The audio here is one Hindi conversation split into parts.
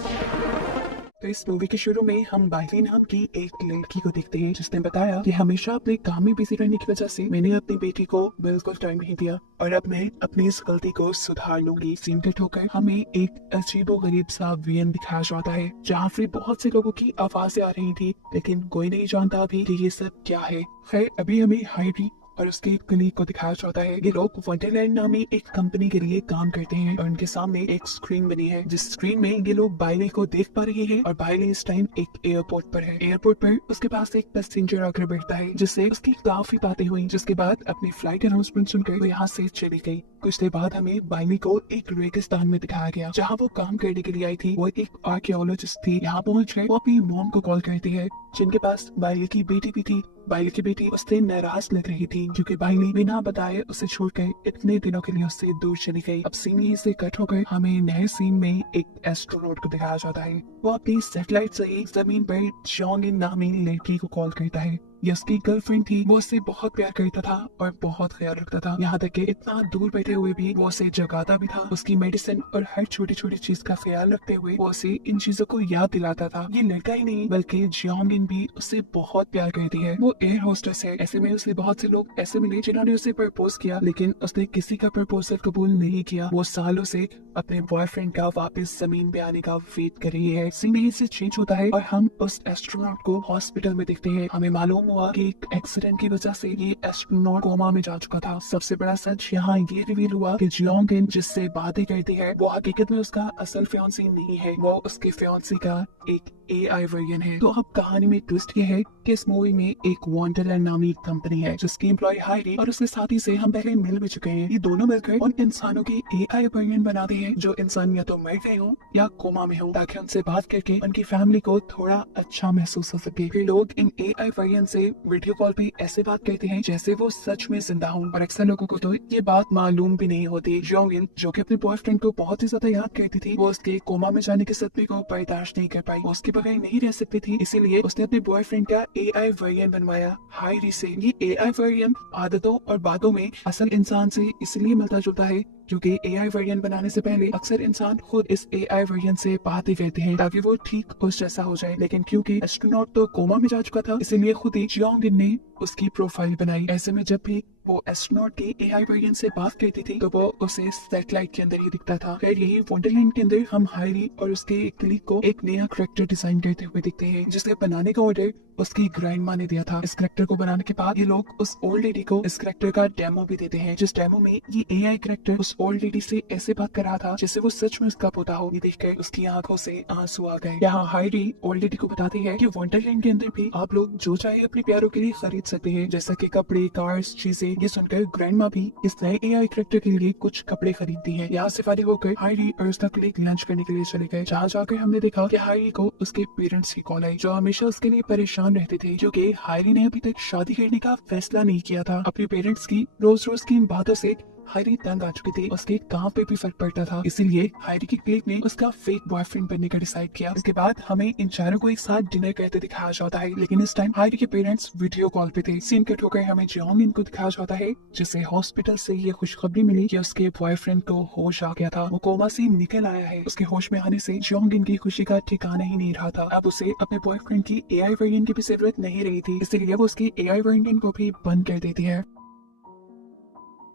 तो इस मूवी के शुरू में हम बाइली नाम की एक लड़की को देखते हैं जिसने बताया कि हमेशा अपने काम में बिजी रहने की वजह से मैंने अपनी बेटी को बिल्कुल टाइम नहीं दिया और अब मैं अपनी इस गलती को सुधार लूंगी। सीन कट होकर हमें एक अजीबोगरीब सा वीएन दिखाया जाता है जहाँ से बहुत से लोगों की आवाजें आ रही थी, लेकिन कोई नहीं जानता अभी कि ये सब क्या है। खैर अभी हमें हाइडी और उसके कलीग को दिखाया जाता है। ये लोग वंडरलैंड नामी एक कंपनी के लिए काम करते हैं और उनके सामने एक स्क्रीन बनी है जिस स्क्रीन में ये लोग बाइले को देख पा रहे हैं और बाइले इस टाइम एक एयरपोर्ट पर है। एयरपोर्ट पर उसके पास एक पैसेंजर आकर बैठता है जिससे उसकी काफी बातें हुई, जिसके बाद अपनी फ्लाइट अनाउंसमेंट सुनकर वो यहाँ से चली गई। कुछ देर बाद हमें बाइली को एक रेगिस्तान में दिखाया गया जहाँ वो काम करने के लिए आई थी। वो एक आर्कियोलॉजिस्ट थी। यहाँ पहुंच कर वो अपनी मॉम को कॉल करती है जिनके पास बाइली की बेटी भी थी। बाइली की बेटी उससे नाराज लग रही थी क्योंकि बाइली बिना बताए उसे छोड़कर इतने दिनों के लिए उससे दूर चली गई। अब सीन यहीं से कट होकर हमें नए सीन में एक एस्ट्रोनॉट को दिखाया जाता है। वो अपनी सैटेलाइट से जमीन पर जॉन्ग इन नामी लड़की को कॉल करता है। ये उसकी गर्लफ्रेंड थी। वो उससे बहुत प्यार करता था और बहुत ख्याल रखता था, यहाँ तक कि इतना दूर बैठे हुए भी वो उसे जगाता भी था। उसकी मेडिसिन और हर छोटी छोटी चीज का ख्याल रखते हुए वो उसे इन चीजों को याद दिलाता था। ये लड़का ही नहीं बल्कि जियोंगिन भी उससे बहुत प्यार करती है। वो एयर होस्टेस है। ऐसे में उसे बहुत से लोग ऐसे मिले जिन्होंने उसे प्रपोज किया, लेकिन उसने किसी का प्रपोजल कबूल नहीं किया। वो सालों से अपने बॉयफ्रेंड का वापस जमीन पे आने का वेट कर रही है। सीन यहीं से चेंज होता है और हम उस एस्ट्रोनॉट को हॉस्पिटल में देखते हैं। हमें मालूम हुआ कि एक एक्सीडेंट की वजह से ये एस्ट्रोनॉट कोमा में जा चुका था। सबसे बड़ा सच यहाँ ये रिवील हुआ कि जियोंगिन जिससे बातें करती है वो हकीकत में उसका असल फियांसी नहीं है, वो उसके फियांसी का एक एआई वर्जन है। तो अब कहानी में ट्विस्ट ये है कि इस मूवी में एक वंडरलैंड नामी कंपनी है जिसकी एम्प्लॉय हाइडी और उसके साथी से हम पहले मिल भी चुके हैं। ये दोनों मिलकर उन इंसानों की एआई वर्जन बनाते हैं जो इंसान या तो मर गए हो या कोमा में हो, ताकि उनसे बात करके उनकी फैमिली को थोड़ा अच्छा महसूस हो सके। फिर लोग इन एआई वर्जन से वीडियो कॉल पे ऐसे बात करते हैं जैसे वो सच में जिंदा हो, और अक्सर लोगों को तो ये बात मालूम भी नहीं होती। जियोंगिन जो कि अपने बॉयफ्रेंड को बहुत ही ज्यादा याद करती थी, वो उसके कोमा में जाने के सदमे को बर्दाश्त नहीं कर पाई। वो उसके बगैर नहीं रह सकती थी, इसीलिए उसने अपने बॉयफ्रेंड का एआई वर्जन बनवाया हाइडी से। ये एआई वर्जन आदतों और बातों में असल इंसान से इसलिए मिलता जुलता है क्योंकि एआई वर्जन बनाने से पहले अक्सर इंसान खुद इस एआई वर्जन से बातें करते हैं ताकि वो ठीक उस जैसा हो जाए। लेकिन क्योंकि एस्ट्रोनॉट तो कोमा में जा चुका था, इसीलिए खुद ही जियोंगिन ने उसकी प्रोफाइल बनाई। ऐसे में जब भी वो एस्ट्रोनॉट के एआई वर्जन से बात करती थी तो वो उसे सैटेलाइट के अंदर ही दिखता था। खैर यही वंडरलैंड के अंदर हम हाइडी और उसके कलीग को एक नया कैरेक्टर डिजाइन करते हुए दिखते हैं जिसके बनाने का ऑर्डर उसकी ग्रैंडमा ने दिया था। इस कैरेक्टर को बनाने के बाद ये लोग उस ओल्ड लेडी को इस कैरेक्टर का डेमो भी देते हैं, जिस डेमो में ये एआई कैरेक्टर उस ओल्ड लेडी से ऐसे बात कर रहा था जैसे वो सच में उसका पोता हो। ये देखकर उसकी आंखों से आंसू आ गए। यहाँ हाइडी ओल्ड लेडी को बताती है कि वंडरलैंड के अंदर भी आप लोग जो चाहे अपने प्यारों के लिए खरीद सकते हैं, जैसा कि कपड़े, कार्स, चीजें। ये सुनकर ग्रैंडमा भी इस नए एआई कैरेक्टर के लिए कुछ कपड़े खरीदती है। यहाँ से फारिग होकर हाइडी और उसका कलीग लंच करने के लिए चले गए, जहाँ जाकर हमने देखा कि हाइडी को उसके पेरेंट्स की कॉल आई जो हमेशा उसके लिए परेशान रहते थे, क्योंकि हाइडी ने अभी तक शादी करने का फैसला नहीं किया था। अपने पेरेंट्स की रोज रोज की इन बातों से हाइडी तंग आ चुकी थी। उसके काम पे भी फर्क पड़ता था, इसीलिए हाइडी की कलीग ने उसका फेक बॉयफ्रेंड बनने का डिसाइड किया। इसके बाद हमें इन चारों को एक साथ डिनर करते दिखाया जाता है, लेकिन इस टाइम हाइडी के पेरेंट्स वीडियो कॉल पे थे। सीन कट होकर हमें जियोंगिन को दिखाया जाता है जिसे हॉस्पिटल से ये खुशखबरी मिली कि उसके बॉयफ्रेंड को होश आ गया था, वो कोमा से निकल आया है। उसके होश में आने से जियोंगिन की खुशी का ठिकाना ही नहीं रहा था। अब उसे अपने बॉयफ्रेंड की एआई वर्जन की भी जरूरत नहीं रही थी, इसलिए वो उसकी एआई वर्जन को भी बंद कर देती है।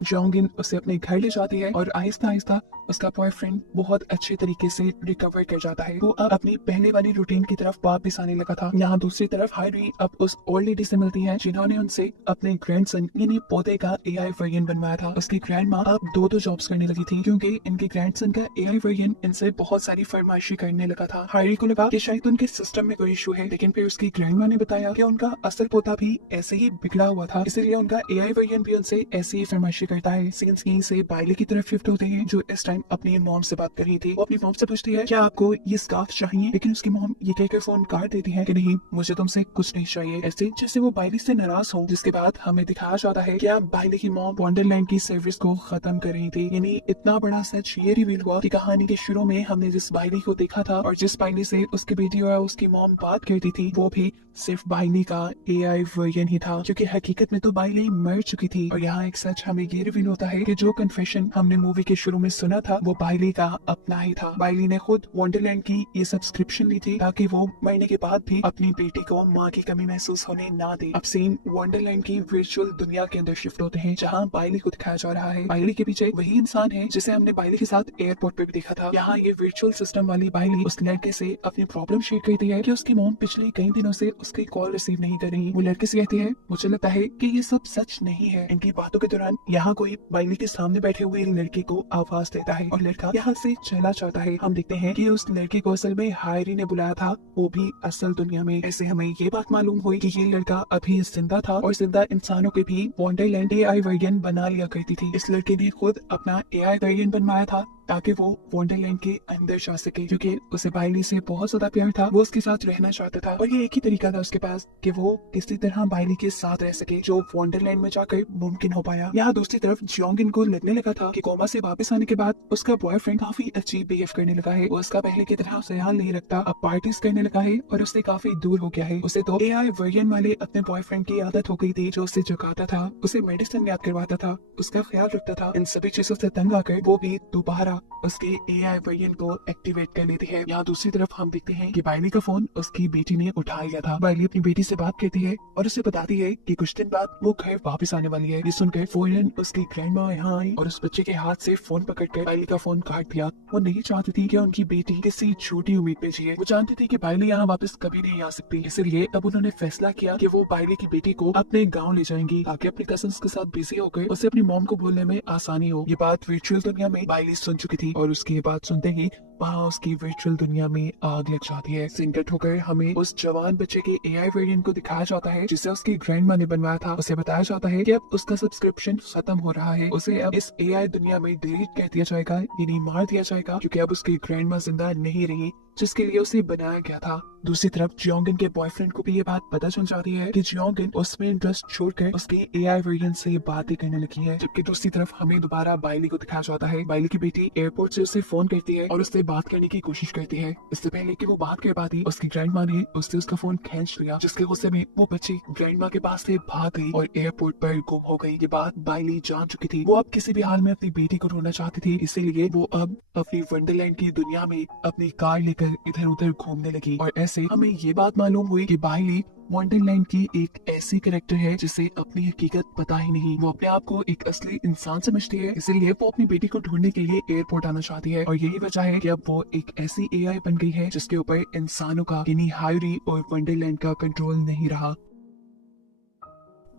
जियोंगिन उसे अपने घर ले जाती है और आहिस्ता आहिस्ता उसका बॉयफ्रेंड बहुत अच्छे तरीके से रिकवर कर जाता है। वो अब अपनी पहले वाली रूटीन की तरफ वापस आने लगा था। यहाँ दूसरी तरफ हाइडी अब उस ओल्ड लेडी से मिलती है जिन्होंने उनसे अपने ग्रैंडसन यानी पोते का एआई वर्जन बनवाया था। उसकी ग्रैंडमा अब दो जॉब्स करने लगी थी क्योंकि इनके ग्रैंडसन का एआई वर्जन इनसे बहुत सारी फरमाइशी करने लगा था। हाइडी को लगा कि शायद उनके सिस्टम में कोई इशू है, लेकिन फिर उसकी ग्रैंडमा ने बताया कि उनका असल पोता भी ऐसे ही बिगड़ा हुआ था, इसीलिए उनका एआई वर्जन भी उनसे ऐसी ही फरमाइशी करता है। सीन्स यहीं से बाइले की तरफ शिफ्ट होते हैं जो इस टाइम अपनी मॉम से बात कर रही थी। वो अपनी मॉम से पूछती है क्या आपको ये स्कार्फ चाहिए, लेकिन उसकी मॉम ये कहकर फोन काट देती है कि नहीं, मुझे तुमसे कुछ नहीं चाहिए, ऐसे जैसे वो बाइले से नाराज हो। जिसके बाद हमें दिखाया जाता है क्या बाइले की मॉम वंडरलैंड की सर्विस को खत्म कर रही थी। यानी इतना बड़ा सच ये रिवील हुआ कि कहानी के शुरू में हमने जिस बाइले को देखा था और जिस बाइले से उसकी बेटी और उसकी मॉम बात करती थी वो भी सिर्फ बाइली का AI वर्जन ही था, क्योंकि हकीकत में तो बाइली मर चुकी थी। और यहाँ एक सच हमें ये रिवील होता है कि जो कन्फेशन हमने मूवी के शुरू में सुना था वो बाइली का अपना ही था। बाइली ने खुद वंडरलैंड की ये सब्सक्रिप्शन ली थी ताकि वो मरने के बाद भी अपनी बेटी को माँ की कमी महसूस होने ना दे। अब सीन वंडरलैंड की वर्चुअल दुनिया के अंदर शिफ्ट होते हैं, जहाँ बाइली को दिखाया जा रहा है। बाइली के पीछे वही इंसान है जिसे हमने बाइली के साथ एयरपोर्ट पे भी देखा था। यहाँ ये वर्चुअल सिस्टम वाली बाइली उस लड़के से अपनी प्रॉब्लम शेयर करती है कि उसकी मॉम पिछले कई दिनों से उसकी कॉल रिसीव नहीं कर रही। वो लड़के से कहती है, मुझे लगता है कि ये सब सच नहीं है। इनकी बातों के दौरान यहाँ कोई बाइली के सामने बैठे हुए लड़के को आवाज देता है और लड़का यहाँ से चला जाता है। हम देखते हैं कि उस लड़के को असल में हायरी ने बुलाया था, वो भी असल दुनिया में। ऐसे हमें ये बात मालूम हुई कि ये लड़का अभी जिंदा था और जिंदा इंसानों के भी वंडरलैंड AI वर्जन बना लिया करती थी। इस लड़के ने खुद अपना AI वर्जन बनवाया था ताकि वो वंडरलैंड के अंदर जा सके, क्योंकि उसे बाइली से बहुत ज्यादा प्यार था, वो उसके साथ रहना चाहता था। और ये एक ही तरीका था उसके पास कि वो किसी तरह बाइली के साथ रह सके, जो वंडरलैंड में जाकर मुमकिन हो पाया। यहाँ दूसरी तरफ जियोंगिन को लगने लगा था कि कोमा से वापस आने के बाद उसका बॉयफ्रेंड काफी अजीब बिहेव करने लगा है। वो उसका पहले की तरह ख्याल नहीं रखता, अब पार्टीज करने लगा है और उससे काफी दूर हो गया है। उसे तो AI वर्जन वाले अपने बॉयफ्रेंड की आदत हो गई थी, जो उसे जगाता था, उसे मेडिसिन याद करवाता था, उसका ख्याल रखता था। इन सभी चीजों से तंग आकर वो भी दोबारा उसके AI वर्जन को एक्टिवेट कर लेती है। यहाँ दूसरी तरफ हम देखते हैं कि बाइली का फोन उसकी बेटी ने उठा लिया था। बाइली अपनी बेटी से बात करती है और उसे बताती है कि कुछ दिन बाद वो घर वापस आने वाली है। ये सुनकर फौरन उसकी ग्रैंडमा यहाँ आई और उस बच्चे के हाथ से फोन पकड़कर बाइली का फोन काट दिया। वो नहीं चाहती थी कि उनकी बेटी किसी झूठी उम्मीद पे जिए। वो जानती थी कि बाइली यहाँ वापस कभी नहीं आ सकती, इसलिए अब उन्होंने फैसला किया कि वो बाइली की बेटी को अपने गाँव ले जाएंगी ताकि अपने कजन्स के साथ बिजी होकर उसे अपनी मॉम को भूलने में आसानी हो। ये बात वर्चुअल दुनिया में बाइली सुन चुकी थी और उसकी बात सुनते ही वहाँ उसकी वर्चुअल दुनिया में आग लग जाती है। सीन कट होकर हमें उस जवान बच्चे के AI वेरिएंट को दिखाया जाता है जिसे उसकी ग्रैंडमा ने बनवाया था। उसे बताया जाता है कि अब उसका सब्सक्रिप्शन खत्म हो रहा है, उसे अब इस AI दुनिया में डिलीट कर दिया जाएगा, यानी मार दिया जाएगा, क्योंकि अब उसकी ग्रैंडमा जिंदा नहीं रही जिसके लिए उसे बनाया गया था। दूसरी तरफ जियोंगिन के बॉयफ्रेंड को भी ये बात पता चल जाती है कि जियोंगिन उसमें इंटरेस्ट छोड़कर उसके AI वर्जन से बातें करने लगी है। जबकि दूसरी तरफ हमें दोबारा बाइली को दिखाया जाता है। बाइली की बेटी एयरपोर्ट से उसे फोन करती है और उससे बात करने की कोशिश करती है। इससे पहले कि वो बात कर पाती, उसकी ग्रैंडमा ने उससे उसका फोन खींच लिया, जिसके गुस्से में वो बच्ची ग्रैंडमा के पास से भाग गई और एयरपोर्ट पर गुम हो गई। ये बात बाइली जान चुकी थी। वो अब किसी भी हाल में अपनी बेटी को ढूंढना चाहती थी, इसीलिए वो अब अपनी वंडरलैंड की दुनिया में अपनी कार लेकर इधर उधर घूमने लगी। और ऐसे हमें ये बात मालूम हुई कि बाइली वंडरलैंड की एक ऐसी कैरेक्टर है जिसे अपनी हकीकत पता ही नहीं। वो अपने आप को एक असली इंसान समझती है, इसीलिए वो अपनी बेटी को ढूंढने के लिए एयरपोर्ट आना चाहती है। और यही वजह है कि अब वो एक ऐसी AI बन गई है जिसके ऊपर इंसानों का, यानी हायरी और वंडरलैंड का कंट्रोल नहीं रहा।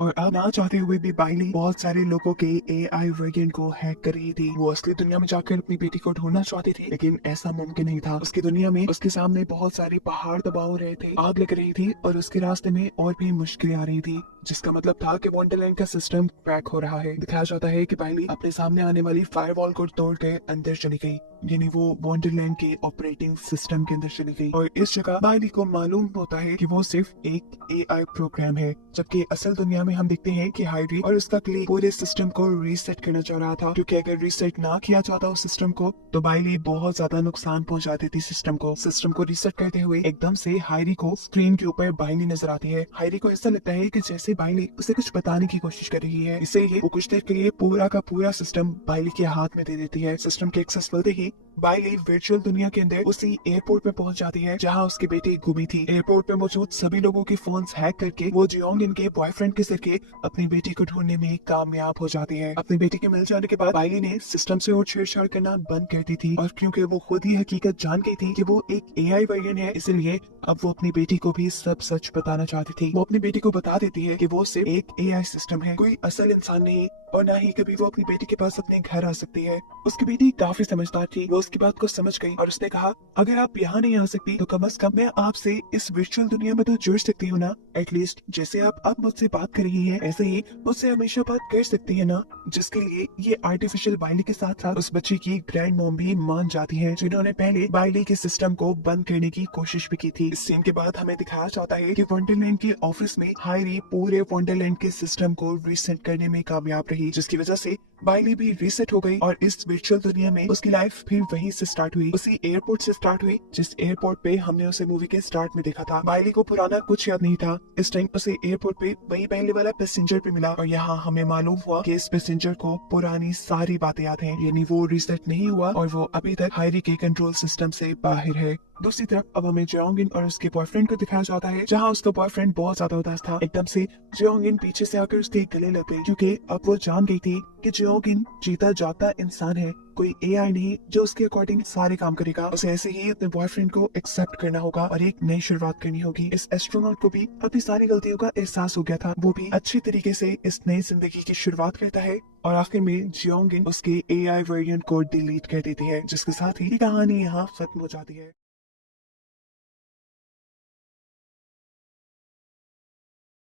और अब ना चाहते हुए भी बाइली बहुत सारे लोगों के AI वर्जन को हैक कर रही थी। वो असली दुनिया में जाकर अपनी बेटी को ढूंढना चाहती थी, लेकिन ऐसा मुमकिन नहीं था। उसकी दुनिया में उसके सामने बहुत सारे पहाड़ दबा हो रहे थे, आग लग रही थी और उसके रास्ते में और भी मुश्किलें आ रही थी, जिसका मतलब था कि वंडरलैंड का सिस्टम क्रैक हो रहा है। दिखाया जाता है कि बाइली अपने सामने आने वाली फायरवॉल को तोड़कर अंदर चली गई, यानी वो वंडरलैंड के ऑपरेटिंग सिस्टम के अंदर चली गई। और इस जगह बाइली को मालूम होता है कि वो सिर्फ एक AI प्रोग्राम है, जबकि असल दुनिया में हम देखते हैं कि हायरी और उसका क्ली पूरे सिस्टम को रीसेट करना चाह रहा था, क्योंकि अगर रीसेट ना किया जाता उस सिस्टम को तो बाइली बहुत ज्यादा नुकसान पहुंचा देती सिस्टम को। सिस्टम को रीसेट करते हुए एकदम से हायरी को स्क्रीन के ऊपर बाइली नजर आती है। हायरी को ऐसा लगता है कि जैसे बाइली उसे कुछ बताने की कोशिश कर रही है, इसीलिए वो कुछ देर के लिए पूरा का पूरा सिस्टम बाइली के हाथ में दे देती है। सिस्टम के एक्सेस मिलते ही बाइली वर्चुअल दुनिया के अंदर उसी एयरपोर्ट में पहुंच जाती है जहां उसकी बेटी गुमी थी। एयरपोर्ट पे मौजूद सभी लोगों के फोन्स हैक करके वो जियोंगिन के बॉयफ्रेंड के जरिए अपनी बेटी को ढूंढने में कामयाब हो जाती है। अपनी बेटी के मिल जाने के बाद बाइली ने सिस्टम से और छेड़छाड़ करना बंद कर दी थी, और क्योंकि वो खुद ही हकीकत जान गई थी कि वो एक AI वर्जन है, इसलिए अब वो अपनी बेटी को भी सब सच बताना चाहती थी। वो अपनी बेटी को बता देती है कि वो सिर्फ एक AI सिस्टम है, कोई असल इंसान नहीं, और ना ही कभी वो अपनी बेटी के पास अपने घर आ सकती है। उसकी बेटी काफी समझदार थी, वो उसकी बात को समझ गई और उसने कहा, अगर आप यहाँ नहीं आ सकती तो कम से कम मैं आपसे इस वर्चुअल दुनिया में तो जुड़ सकती हूँ ना। एटलीस्ट जैसे आप अब मुझसे बात कर रही है ऐसे ही मुझसे हमेशा बात कर सकती है ना। जिसके लिए ये आर्टिफिशियल बाइली के साथ साथ उस बच्ची की ग्रैंड मॉम भी मान जाती है, जिन्होंने पहले बाइली के सिस्टम को बंद करने की कोशिश भी की थी। इस सीन के बाद हमें दिखाया जाता है कि वंडरलैंड के ऑफिस में हायरी पूरे वंडरलैंड के सिस्टम को रीसेट करने में कामयाब रही, जिसकी वजह से बाइली भी रीसेट हो गई और इस वर्चुअल दुनिया में उसकी लाइफ फिर वहीं से स्टार्ट हुई, उसी एयरपोर्ट से स्टार्ट हुई जिस एयरपोर्ट पे हमने उसे मूवी के स्टार्ट में देखा था। बाइली को पुराना कुछ याद नहीं था। इस टाइम उसे एयरपोर्ट पे वही पहले वाला पैसेंजर पे मिला और यहाँ हमें मालूम हुआ कि इस पैसेंजर को पुरानी सारी बातें याद हैं, यानी वो रीसेट नहीं हुआ और वो अभी तक हायरी के कंट्रोल सिस्टम से बाहर है। दूसरी तरफ अब हमें जेओंगिन और उसके बॉयफ्रेंड को दिखाया जाता है, जहाँ उसका बॉयफ्रेंड बहुत ज्यादा उदास था। एकदम से जेओंगिन पीछे से आकर उसके गले लग गई, क्योंकि अब वो जान गई थी कि जेओंगिन जीता जाता इंसान है, कोई एआई नहीं जो उसके अकॉर्डिंग सारे काम करेगा। उसे ऐसे ही अपने बॉयफ्रेंड को एक्सेप्ट करना होगा और एक नई शुरुआत करनी होगी। इस एस्ट्रोनॉट को भी अपनी सारी गलतियों का एहसास हो गया था, वो भी अच्छी तरीके से इस नई जिंदगी की शुरुआत करता है और आखिर में जेओंगिन उसके एआई वेरिएंट को डिलीट कर देती है, जिसके साथ ही कहानी यहाँ खत्म हो जाती है।